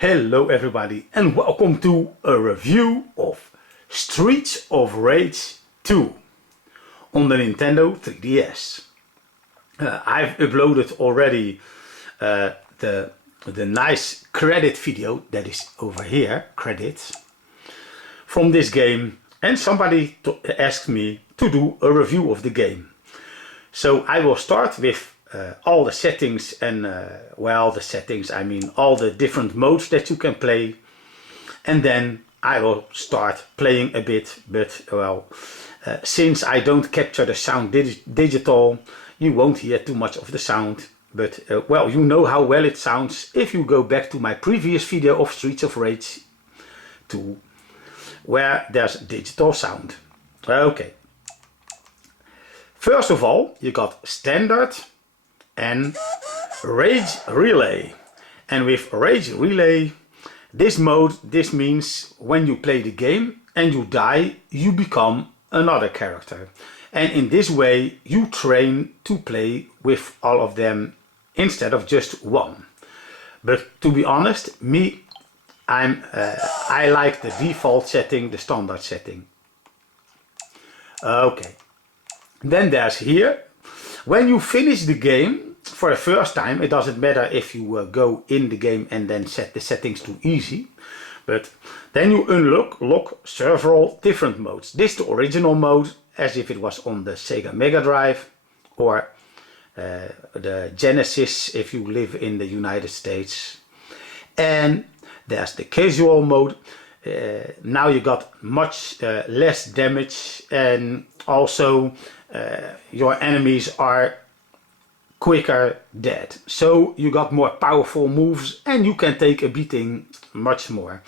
Hello everybody and welcome to a review of Streets of Rage 2 on the Nintendo 3DS. I've uploaded already the nice credit video that is over here, credits, from this game, and somebody asked me to do a review of the game. So I will start with all the settings and I mean all the different modes that you can play, and then I will start playing a bit, but since I don't capture the sound digital, you won't hear too much of the sound, but you know how well it sounds if you go back to my previous video of Streets of Rage 2 where there's digital sound. Okay, first of all you got standard and Rage Relay, and with Rage Relay, this means when you play the game and you die, you become another character, and in this way you train to play with all of them instead of just one. But to be honest, I like the default setting, the standard setting. Okay, then there's here, when you finish the game for the first time, it doesn't matter if you go in the game and then set the settings to easy, but then you unlock several different modes. This is the original mode, as if it was on the Sega Mega Drive or the Genesis if you live in the United States. And there's the casual mode. Now you got much less damage, and also your enemies are quicker dead, so you got more powerful moves and you can take a beating much more.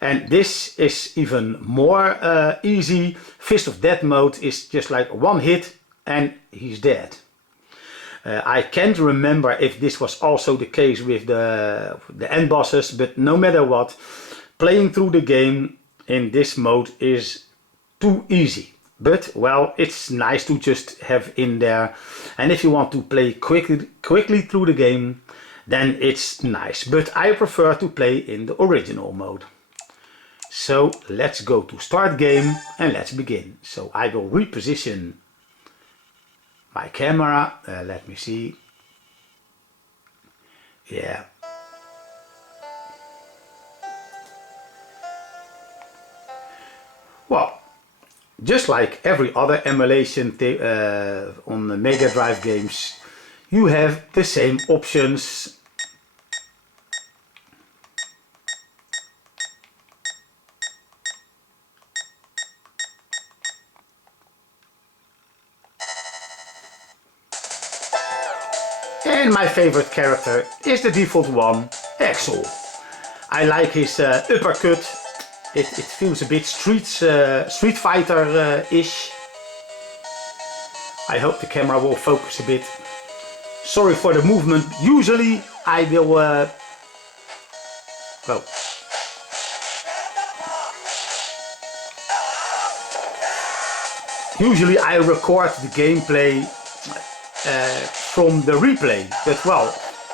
And this is even more easy. Fist of Death mode is just like one hit and he's dead. I can't remember if this was also the case with the end bosses, but no matter what, playing through the game in this mode is too easy. But it's nice to just have in there, and if you want to play quickly through the game, then it's nice. But I prefer to play in the original mode. So let's go to start game and let's begin. So I will reposition my camera. Let me see. Yeah. Well, just like every other emulation on the Mega Drive games, you have the same options. And my favorite character is the default one, Axel. I like his uppercut. It feels a bit Street Fighter-ish. I hope the camera will focus a bit. Sorry for the movement. Usually I will... Usually I record the gameplay from the replay, but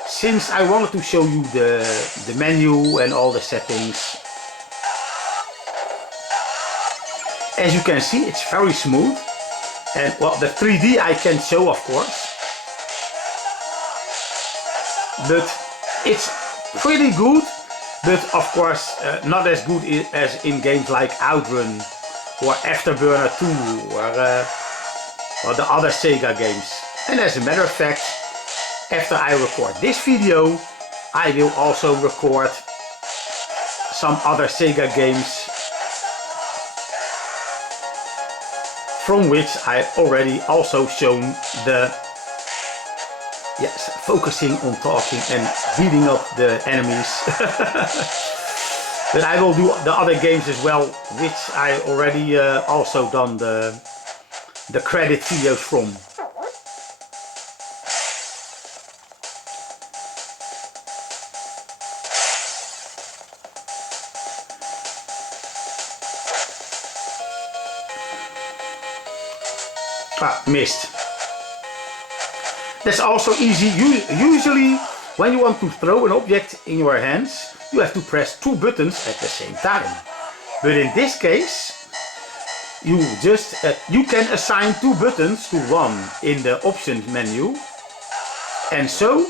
since I wanted to show you the menu and all the settings, as you can see, it's very smooth, and the 3D I can show, of course, but it's pretty good, but of course not as good as in games like Outrun or Afterburner 2 or the other Sega games. And as a matter of fact, after I record this video, I will also record some other Sega games from which I already also shown the focusing on talking and beating up the enemies. But I will do the other games as well, which I already also done the credit videos from. Missed. That's also easy. Usually when you want to throw an object in your hands, you have to press 2 buttons at the same time. But in this case, you just you can assign 2 buttons to one in the options menu, and so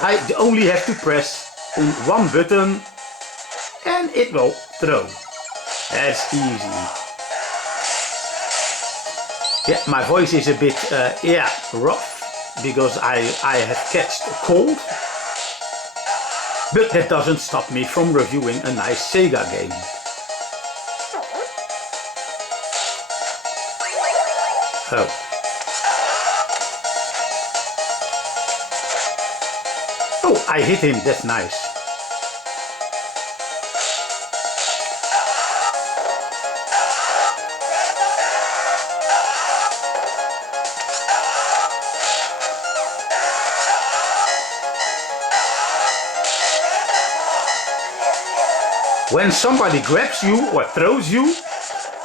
I only have to press one button and it will throw. That's easy. Yeah, my voice is a bit rough because I have catched a cold, but that doesn't stop me from reviewing a nice Sega game. Oh. Oh, I hit him, that's nice. When somebody grabs you or throws you,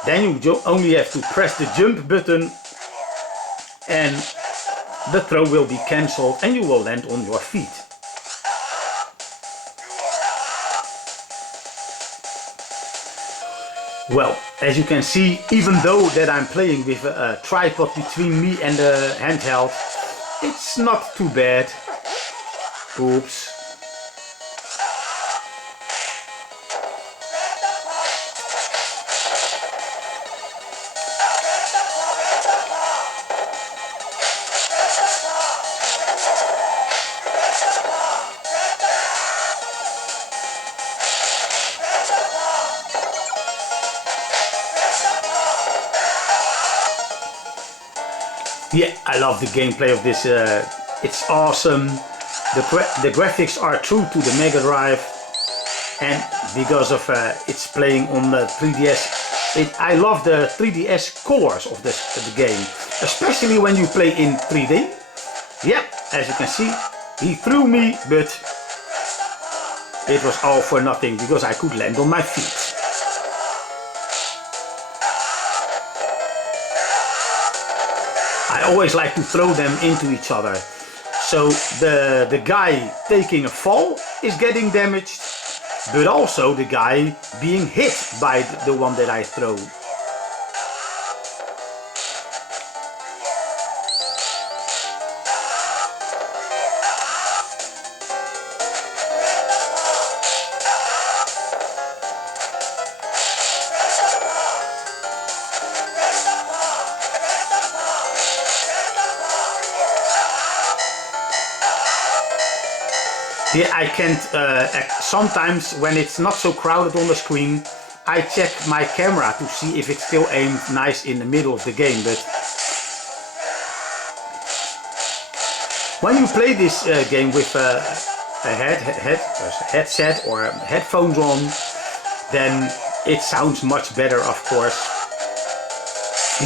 then you only have to press the jump button and the throw will be cancelled and you will land on your feet. Well, as you can see, even though that I'm playing with a tripod between me and the handheld, it's not too bad. Oops. Yeah, I love the gameplay of this. It's awesome. The graphics are true to the Mega Drive, and because of it's playing on the 3DS, I love the 3DS colors of the game, especially when you play in 3D. Yeah, as you can see, he threw me, but it was all for nothing because I could land on my feet. I always like to throw them into each other. So the guy taking a fall is getting damaged, but also the guy being hit by the one that I throw. Yeah, I can't, sometimes when it's not so crowded on the screen, I check my camera to see if it's still aimed nice in the middle of the game, but when you play this game with a headset or headphones on, then it sounds much better, of course.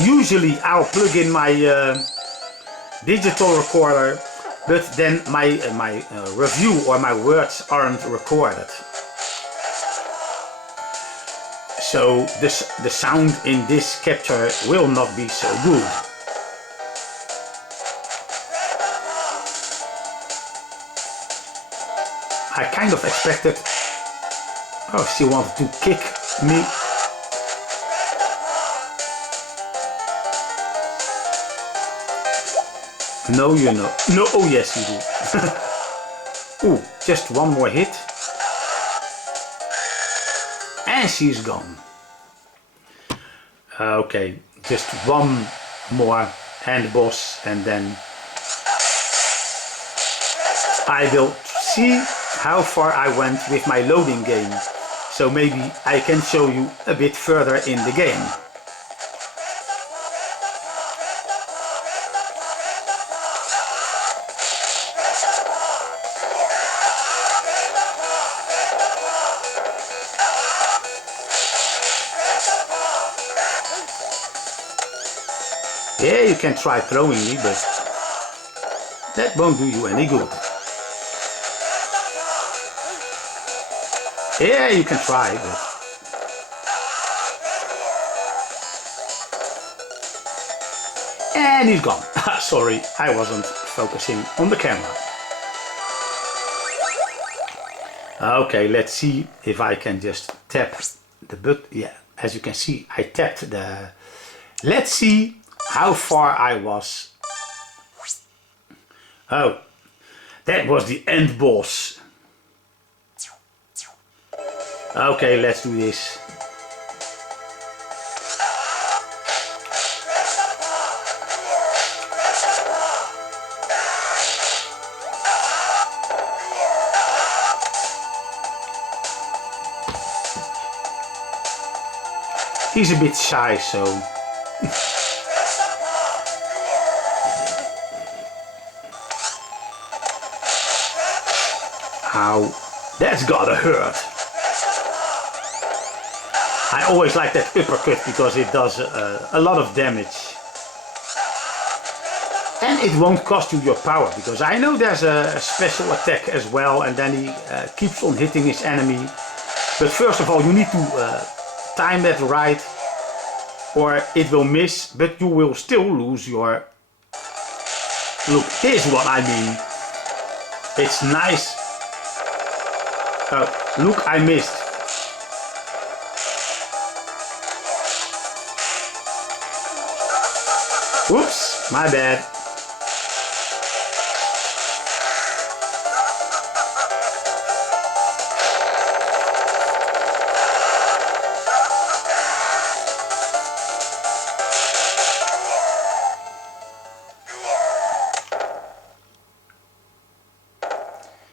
Usually I'll plug in my digital recorder, but then my review or my words aren't recorded. So the sound in this capture will not be so good. I kind of expected... Oh, she wanted to kick me. No, you know. No, oh yes, you do. Ooh, just one more hit. And she's gone. Okay, just one more and boss, and then I will see how far I went with my loading game. So maybe I can show you a bit further in the game. Yeah, you can try throwing me, but that won't do you any good. Yeah, you can try, but... And he's gone. Sorry, I wasn't focusing on the camera. Okay, let's see if I can just tap the button. Yeah, as you can see, I tapped the... Let's see how far I was. Oh, that was the end boss. Okay, let's do this. He's a bit shy, so... Ow, that's gotta hurt. I always like that uppercut because it does a lot of damage. And it won't cost you your power, because I know there's a special attack as well, and then he keeps on hitting his enemy. But first of all, you need to time that right, or it will miss, but you will still lose your... Look, here's what I mean. It's nice. Oh, look, I missed. Whoops, my bad.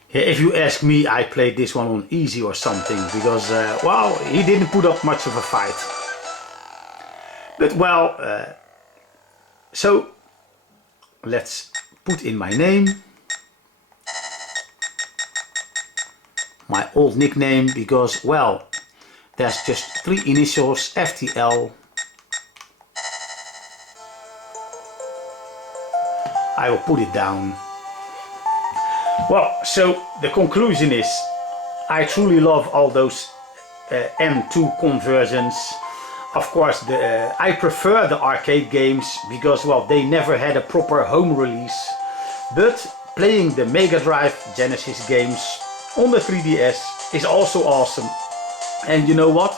Yeah, if you ask me, I played this one on easy or something, because, well, he didn't put up much of a fight. But, well, so, let's put in my name, my old nickname, because, well, there's just 3 initials, FTL. I will put it down. Well, so the conclusion is, I truly love all those M2 conversions. Of course, I prefer the arcade games because, well, they never had a proper home release. But playing the Mega Drive Genesis games on the 3DS is also awesome. And you know what?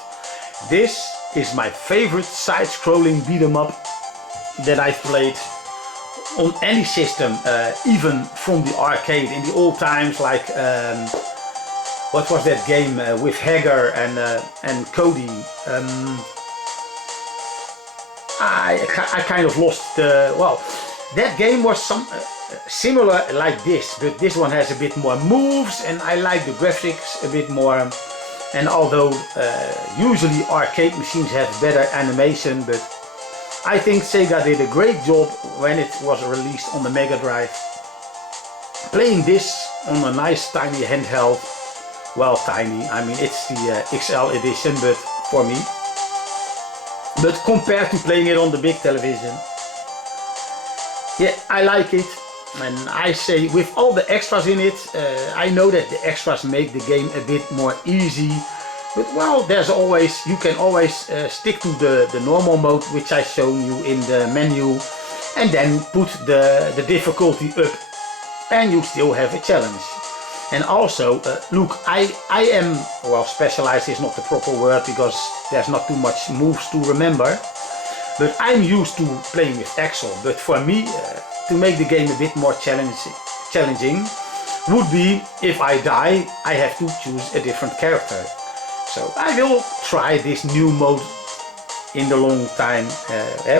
This is my favorite side-scrolling beat-em-up that I've played on any system, even from the arcade in the old times, like what was that game with Hagar and Cody? I kind of lost the... Well, that game was some similar like this, but this one has a bit more moves, and I like the graphics a bit more. And although usually arcade machines have better animation, but I think Sega did a great job when it was released on the Mega Drive. Playing this on a nice tiny handheld, well, tiny, I mean it's the XL edition, but for me. But compared to playing it on the big television, yeah, I like it. And I say, with all the extras in it, I know that the extras make the game a bit more easy. But well, there's always, you can always stick to the normal mode, which I've shown you in the menu, and then put the difficulty up, and you still have a challenge. And also, look, I am, well, specialized is not the proper word because there's not too much moves to remember, but I'm used to playing with Axel. But for me, to make the game a bit more challenging would be, if I die, I have to choose a different character. So I will try this new mode in the long time,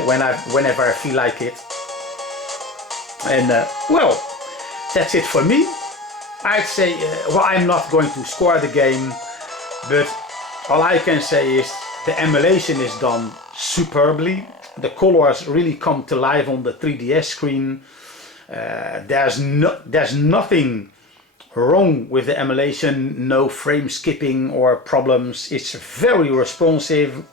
whenever I feel like it. And well, that's it for me. I'd say, well, I'm not going to score the game, but all I can say is the emulation is done superbly. The colors really come to life on the 3DS screen. There's nothing wrong with the emulation, no frame skipping or problems. It's very responsive.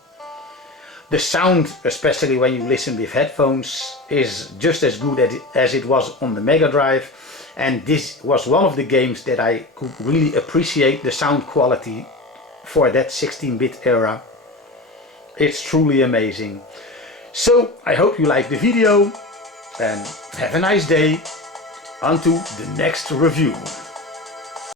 The sound, especially when you listen with headphones, is just as good as it was on the Mega Drive. And this was one of the games that I could really appreciate the sound quality for that 16-bit era. It's truly amazing. So I hope you liked the video and have a nice day. Until the next review.